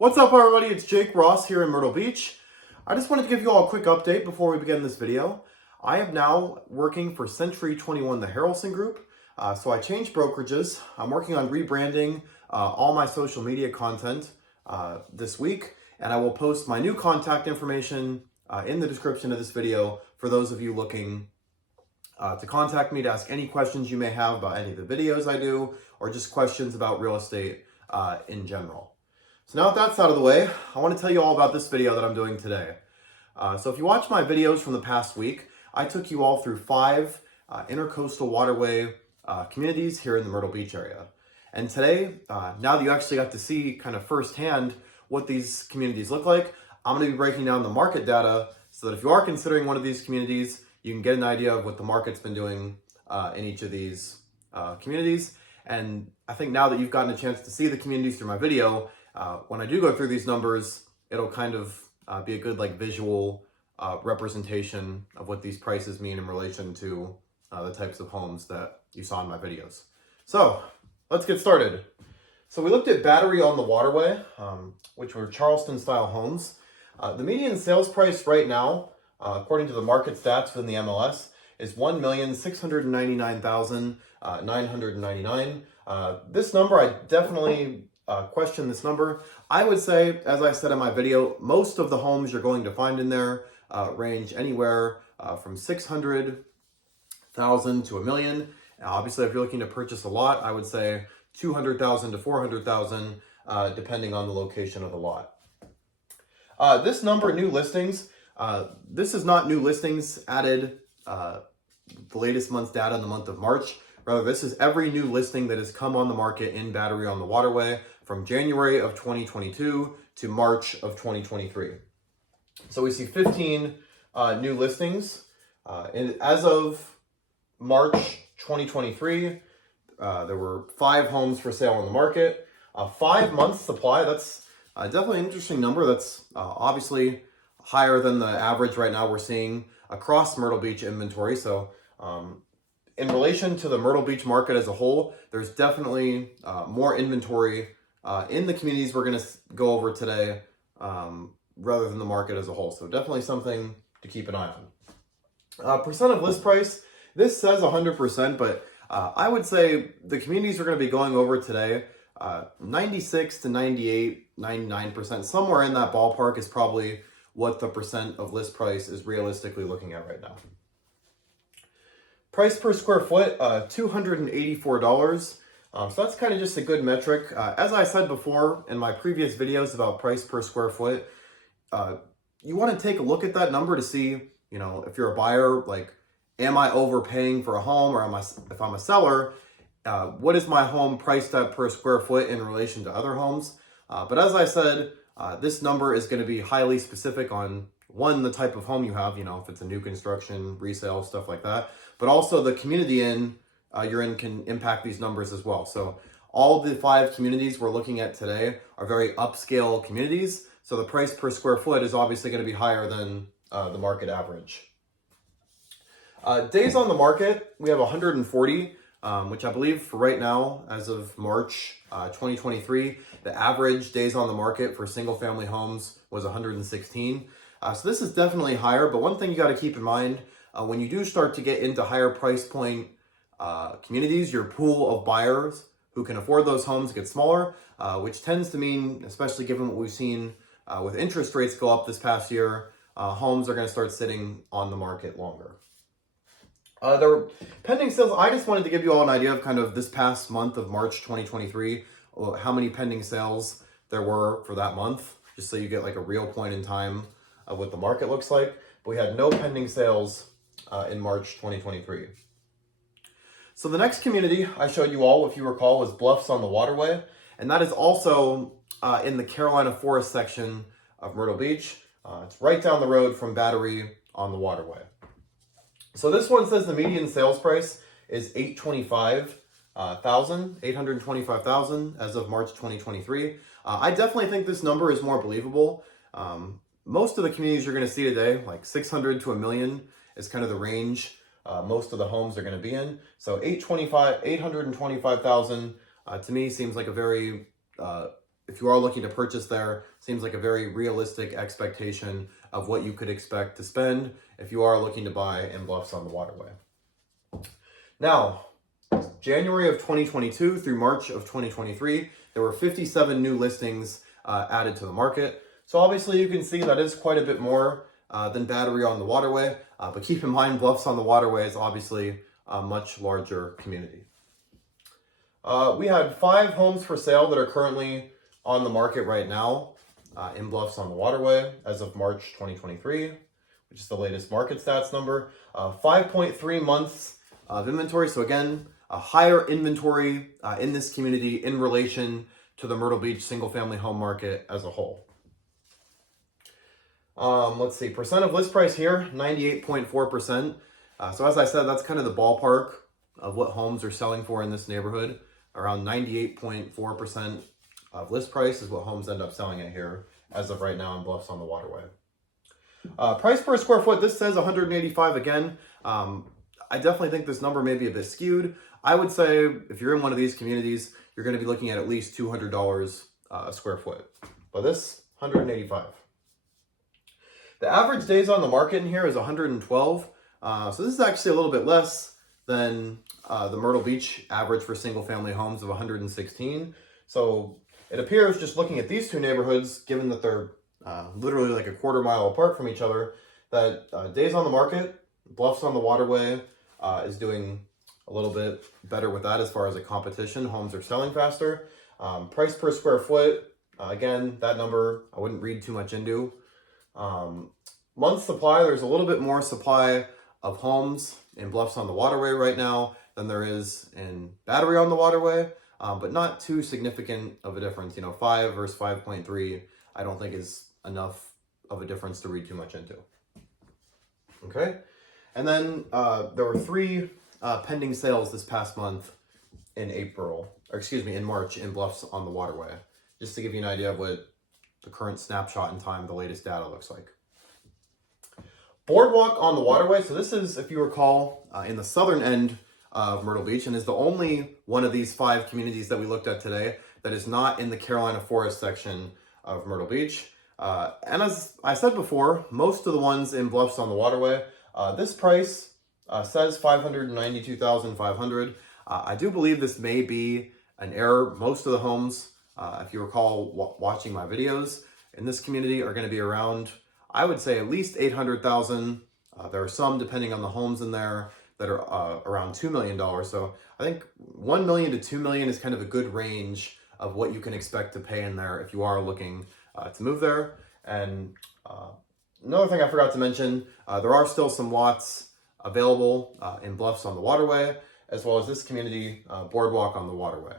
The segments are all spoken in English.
What's up everybody, it's Jake Ross here in Myrtle Beach. I just wanted to give you all a quick update before we begin this video. I am now working for Century 21, the Harrelson group. So I changed brokerages. I'm working on rebranding all my social media content this week, and I will post my new contact information in the description of this video for those of you looking to contact me to ask any questions you may have about any of the videos I do, or just questions about real estate in general. So now that that's out of the way, I want to tell you all about this video that I'm doing today. So if you watch my videos from the past week, I took you all through 5 intercoastal waterway communities here in the Myrtle Beach area. And today, now that you actually got to see kind of firsthand what these communities look like, I'm going to be breaking down the market data so that if you are considering one of these communities, you can get an idea of what the market's been doing in each of these communities. And I think now that you've gotten a chance to see the communities through my video, when I do go through these numbers, it'll kind of be a good visual representation of what these prices mean in relation to the types of homes that you saw in my videos. So let's get started. So we looked at Battery on the Waterway, which were Charleston style homes. The median sales price right now, according to the market stats within the MLS, is $1,699,999. This number, I definitely question this number. I would say, as I said in my video, most of the homes you're going to find in there range anywhere from $600,000 to $1 million. Obviously, if you're looking to purchase a lot, I would say $200,000 to $400,000, depending on the location of the lot. This number, new listings, this is not new listings added the latest month's data in the month of March. Rather, this is every new listing that has come on the market in Battery on the Waterway from January of 2022 to March of 2023. So we see 15 new listings. And as of March 2023, there were 5 homes for sale on the market. 5 months supply, that's definitely an interesting number. That's obviously higher than the average right now we're seeing across Myrtle Beach inventory. So in relation to the Myrtle Beach market as a whole, there's definitely more inventory in the communities we're going to go over today rather than the market as a whole. So definitely something to keep an eye on. Percent of list price, this says 100%, but I would say the communities we're going to be going over today, 96 to 98, 99%, somewhere in that ballpark is probably what the percent of list price is realistically looking at right now. Price per square foot, $284. So that's kind of just a good metric. As I said before in my previous videos about price per square foot, you want to take a look at that number to see, if you're a buyer, am I overpaying for a home, or if I'm a seller, what is my home priced at per square foot in relation to other homes? But as I said, this number is going to be highly specific on, one, the type of home you have, if it's a new construction, resale, stuff like that. But also the community you're in can impact these numbers as well. So all the 5 communities we're looking at today are very upscale communities. So the price per square foot is obviously going to be higher than the market average. Days on the market, we have 140, which I believe for right now, as of March 2023, the average days on the market for single family homes was 116. So this is definitely higher, but one thing you got to keep in mind, when you do start to get into higher price point communities, your pool of buyers who can afford those homes gets smaller, which tends to mean, especially given what we've seen with interest rates go up this past year, homes are going to start sitting on the market longer. The pending sales, I just wanted to give you all an idea of kind of this past month of March 2023, how many pending sales there were for that month, just so you get a real point in time of what the market looks like. But we had no pending sales in March 2023. So the next community I showed you all, if you recall, was Bluffs on the Waterway. And that is also in the Carolina Forest section of Myrtle Beach. It's right down the road from Battery on the Waterway. So this one says the median sales price is $825,000 as of March 2023. I definitely think this number is more believable. Most of the communities you're going to see today, 600 to $1 million, is kind of the range most of the homes are going to be in. So $825,000 to me seems like a very if you are looking to purchase there, seems like a very realistic expectation of what you could expect to spend if you are looking to buy in Bluffs on the Waterway. Now, January of 2022 through March of 2023, there were 57 new listings added to the market. So obviously you can see that is quite a bit more than Battery on the Waterway, but keep in mind Bluffs on the Waterway is obviously a much larger community. We had 5 homes for sale that are currently on the market right now in Bluffs on the Waterway as of March 2023, which is the latest market stats number. 5.3 months of inventory. So again, a higher inventory in this community in relation to the Myrtle Beach single family home market as a whole. Let's see, percent of list price here, 98.4%. So as I said, that's kind of the ballpark of what homes are selling for in this neighborhood. Around 98.4% of list price is what homes end up selling at here as of right now in Bluffs on the Waterway. Price per square foot, this says 185 again. I definitely think this number may be a bit skewed. I would say if you're in one of these communities, you're going to be looking at least $200 a square foot. But this, 185. The average days on the market in here is 112. So this is actually a little bit less than the Myrtle Beach average for single family homes of 116. So it appears, just looking at these two neighborhoods, given that they're literally like a quarter mile apart from each other, that days on the market, Bluffs on the Waterway is doing a little bit better with that as far as a competition. Homes are selling faster. Price per square foot, again, that number I wouldn't read too much into. Month supply, there's a little bit more supply of homes in Bluffs on the Waterway right now than there is in Battery on the Waterway, but not too significant of a difference. 5 versus 5.3, I don't think is enough of a difference to read too much into. Okay, and then there were 3 pending sales this past month in March in Bluffs on the Waterway, just to give you an idea of what the current snapshot in time, the latest data looks like. Boardwalk on the Waterway. So this is, if you recall, in the southern end of Myrtle Beach, and is the only one of these 5 communities that we looked at today that is not in the Carolina Forest section of Myrtle Beach. And as I said before, most of the ones in Bluffs on the Waterway, this price says $592,500. I do believe this may be an error. Most of the homes, if you recall watching my videos in this community, are going to be around, I would say, at least $800,000. There are some, depending on the homes in there, that are around $2 million. So I think $1 million to $2 million is kind of a good range of what you can expect to pay in there if you are looking to move there. And another thing I forgot to mention, there are still some lots available in Bluffs on the Waterway, as well as this community, Boardwalk on the Waterway.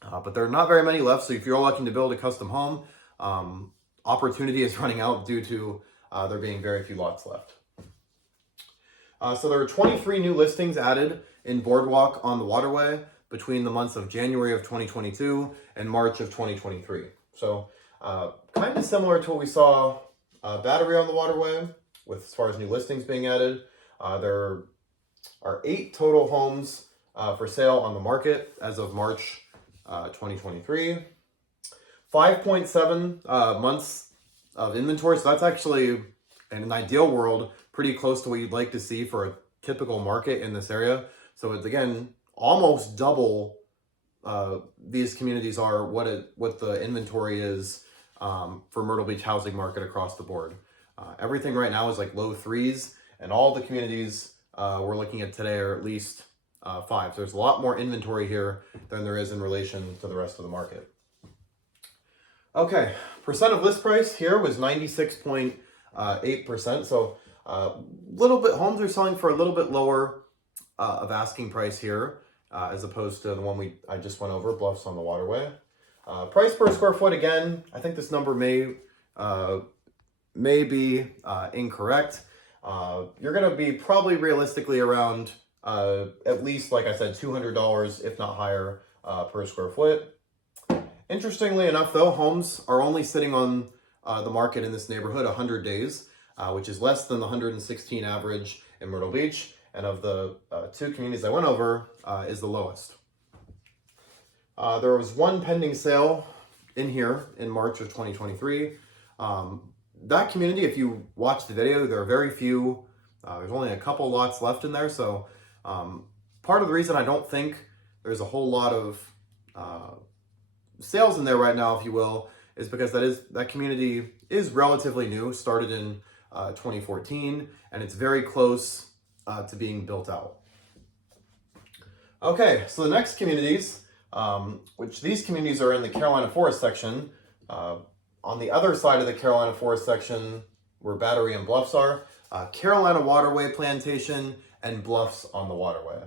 But there are not very many left, so if you're looking to build a custom home, opportunity is running out due to there being very few lots left. So there were 23 new listings added in Boardwalk on the Waterway between the months of January of 2022 and March of 2023. So kind of similar to what we saw Battery on the Waterway with as far as new listings being added. There are 8 total homes for sale on the market as of March 2023. 5.7 months of inventory. So that's actually, in an ideal world, pretty close to what you'd like to see for a typical market in this area. So it's, again, almost double these communities are what the inventory is for Myrtle Beach housing market across the board. Everything right now is like low 3s, and all the communities we're looking at today are at least 5. So there's a lot more inventory here than there is in relation to the rest of the market. Okay, percent of list price here was 96.8%. So little bit, homes are selling for a little bit lower of asking price here, as opposed to the one I just went over, Bluffs on the Waterway. Price per square foot, again, I think this number may be incorrect. You're going to be probably realistically around at least, like I said, $200, if not higher, per square foot. Interestingly enough, though, homes are only sitting on the market in this neighborhood 100 days, which is less than the 116 average in Myrtle Beach, and of the 2 communities I went over, is the lowest. There was 1 pending sale in here in March of 2023. That community, if you watch the video, there are very few, there's only a couple lots left in there. So part of the reason I don't think there's a whole lot of sales in there right now, if you will, is because that community is relatively new, started in 2014, and it's very close to being built out. Okay, so the next communities, which these communities are in the Carolina Forest section. On the other side of the Carolina Forest section, where Battery and Bluffs are, Carolina Waterway Plantation and Bluffs on the Waterway.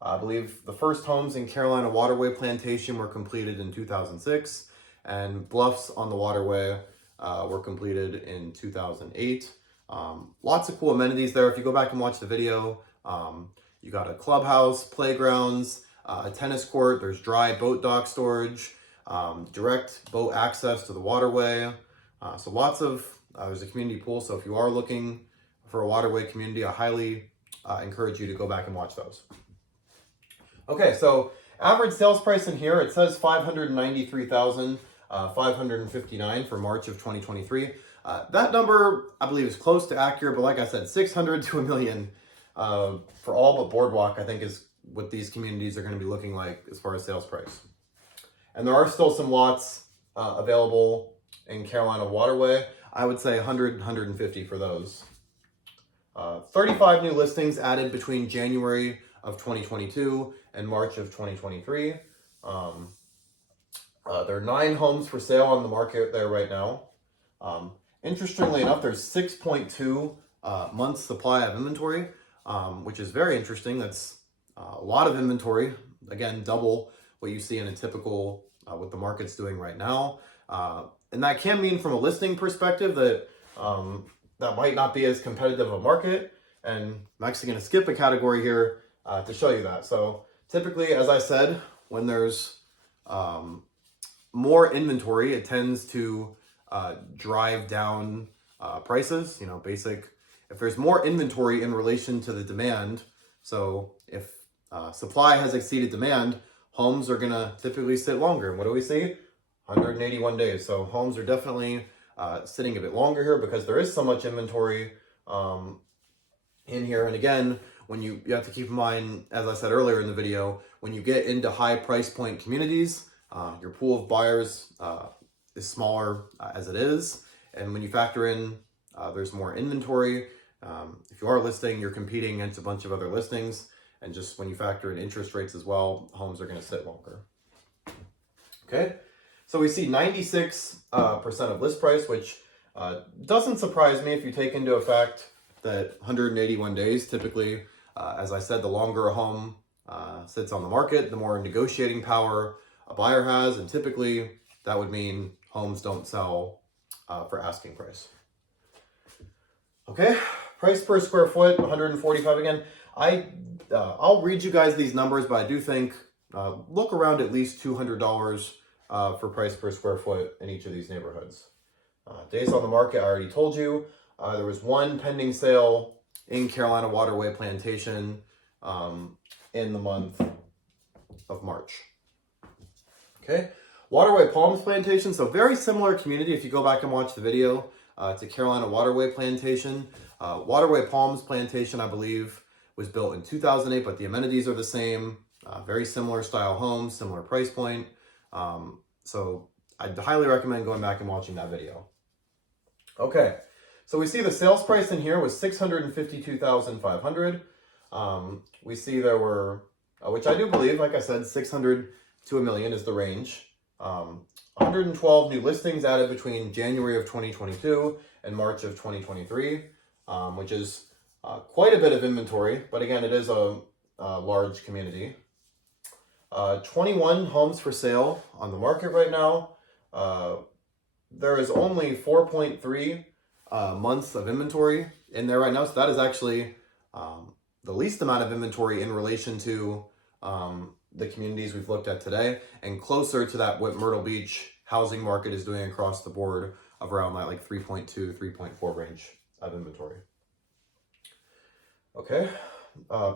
I believe the first homes in Carolina Waterway Plantation were completed in 2006, and Bluffs on the Waterway were completed in 2008. Lots of cool amenities there. If you go back and watch the video, you got a clubhouse, playgrounds, a tennis court, there's dry boat dock storage, direct boat access to the waterway. So lots of, there's a community pool. So if you are looking for a waterway community, I highly encourage you to go back and watch those. Okay, so average sales price in here, it says $593,559 for March of 2023. That number, I believe, is close to accurate, but like I said, 600 to $1 million for all but Boardwalk, I think, is what these communities are going to be looking like as far as sales price. And there are still some lots available in Carolina Waterway. I would say 100, 150 for those. 35 new listings added between January of 2022 and March of 2023. There are 9 homes for sale on the market there right now. Interestingly enough, there's 6.2 months supply of inventory, which is very interesting. That's a lot of inventory. Again, double what you see in a typical, what the market's doing right now. And that can mean from a listing perspective that that might not be as competitive a market. And I'm actually going to skip a category here to show you that. So typically, as I said, when there's more inventory, it tends to drive down prices. You know, if there's more inventory in relation to the demand, so if supply has exceeded demand, homes are going to typically sit longer. And what do we see? 181 days. So homes are definitely sitting a bit longer here because there is so much inventory in here. And again, when you have to keep in mind, as I said earlier in the video, when you get into high price point communities, your pool of buyers is smaller as it is. And when you factor in there's more inventory, if you are listing, you're competing against a bunch of other listings. And just when you factor in interest rates as well, homes are going to sit longer. Okay, so we see 96% of list price, which doesn't surprise me if you take into effect that 181 days, typically, as I said, the longer a home sits on the market, the more negotiating power a buyer has. And typically that would mean homes don't sell for asking price. Okay, price per square foot, 145 again. I'll read you guys these numbers, but I do think look around at least $200 for price per square foot in each of these neighborhoods. Days on the market, I already told you. There was one pending sale in Carolina Waterway Plantation in the month of March. Okay, Waterway Palms Plantation, so very similar community if you go back and watch the video to Carolina Waterway Plantation. Waterway Palms Plantation, I believe, was built in 2008, but the amenities are the same. Very similar style homes, similar price point. So I'd highly recommend going back and watching that video. Okay, so we see the sales price in here was $652,500. We see there were, which I do believe, like I said, 600 to $1 million is the range. 112 new listings added between January of 2022 and March of 2023, which is quite a bit of inventory, but again, it is a large community. 21 homes for sale on the market right now. There is only 4.3 months of inventory in there right now. So that is actually the least amount of inventory in relation to the communities we've looked at today, and closer to that what Myrtle Beach housing market is doing across the board of around that like 3.2, 3.4 range of inventory. Okay,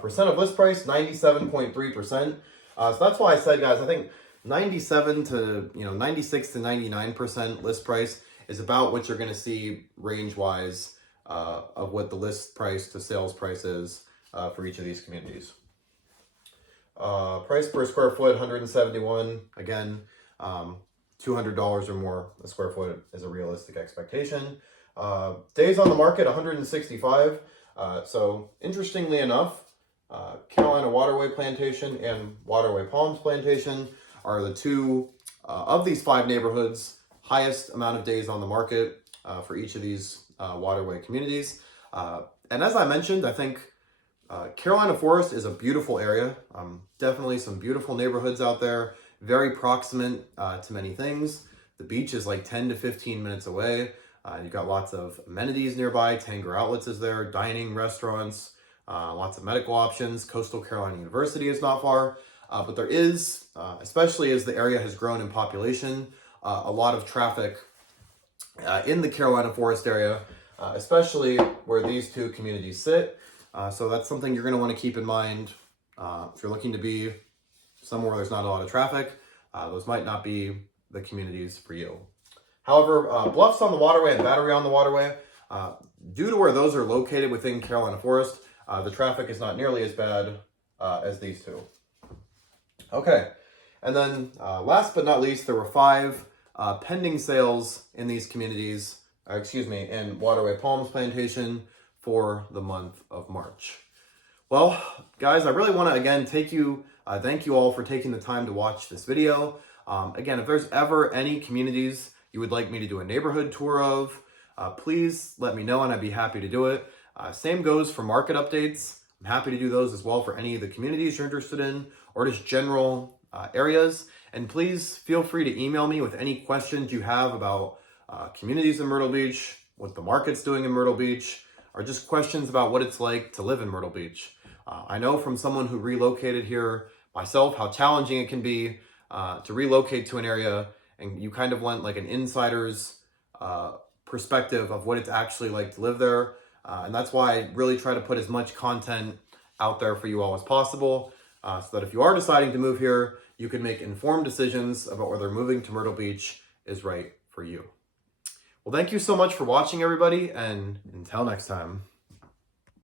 percent of list price, 97.3%. So that's why I said, guys, I think 97 to 96 to 99% list price is about what you're going to see range wise of what the list price to sales price is for each of these communities. Price per square foot, 171. Again, $200 or more a square foot is a realistic expectation. Days on the market, 165. So interestingly enough, Carolina Waterway Plantation and Waterway Palms Plantation are the two of these 5 neighborhoods highest amount of days on the market for each of these waterway communities. And as I mentioned, I think Carolina Forest is a beautiful area. Definitely some beautiful neighborhoods out there, very proximate to many things. The beach is like 10 to 15 minutes away. You've got lots of amenities nearby. Tanger Outlets is there, dining, restaurants, lots of medical options. Coastal Carolina University is not far. But there is, especially as the area has grown in population, a lot of traffic in the Carolina Forest area, especially where these two communities sit. So that's something you're going to want to keep in mind. If you're looking to be somewhere where there's not a lot of traffic, those might not be the communities for you. However, Bluffs on the Waterway and Battery on the Waterway, due to where those are located within Carolina Forest, the traffic is not nearly as bad as these two. Okay, and then last but not least, there were 5 pending sales in these communities, in Waterway Palms Plantation for the month of March. Well, guys, I really want to again thank you all for taking the time to watch this video. Again, if there's ever any communities you would like me to do a neighborhood tour of, please let me know and I'd be happy to do it. Same goes for market updates. I'm happy to do those as well for any of the communities you're interested in or just general areas. And please feel free to email me with any questions you have about communities in Myrtle Beach, what the market's doing in Myrtle Beach, or just questions about what it's like to live in Myrtle Beach. I know from someone who relocated here myself how challenging it can be to relocate to an area, and you kind of want like an insider's perspective of what it's actually like to live there. And that's why I really try to put as much content out there for you all as possible, so that if you are deciding to move here, you can make informed decisions about whether moving to Myrtle Beach is right for you. Well, thank you so much for watching, everybody, and until next time.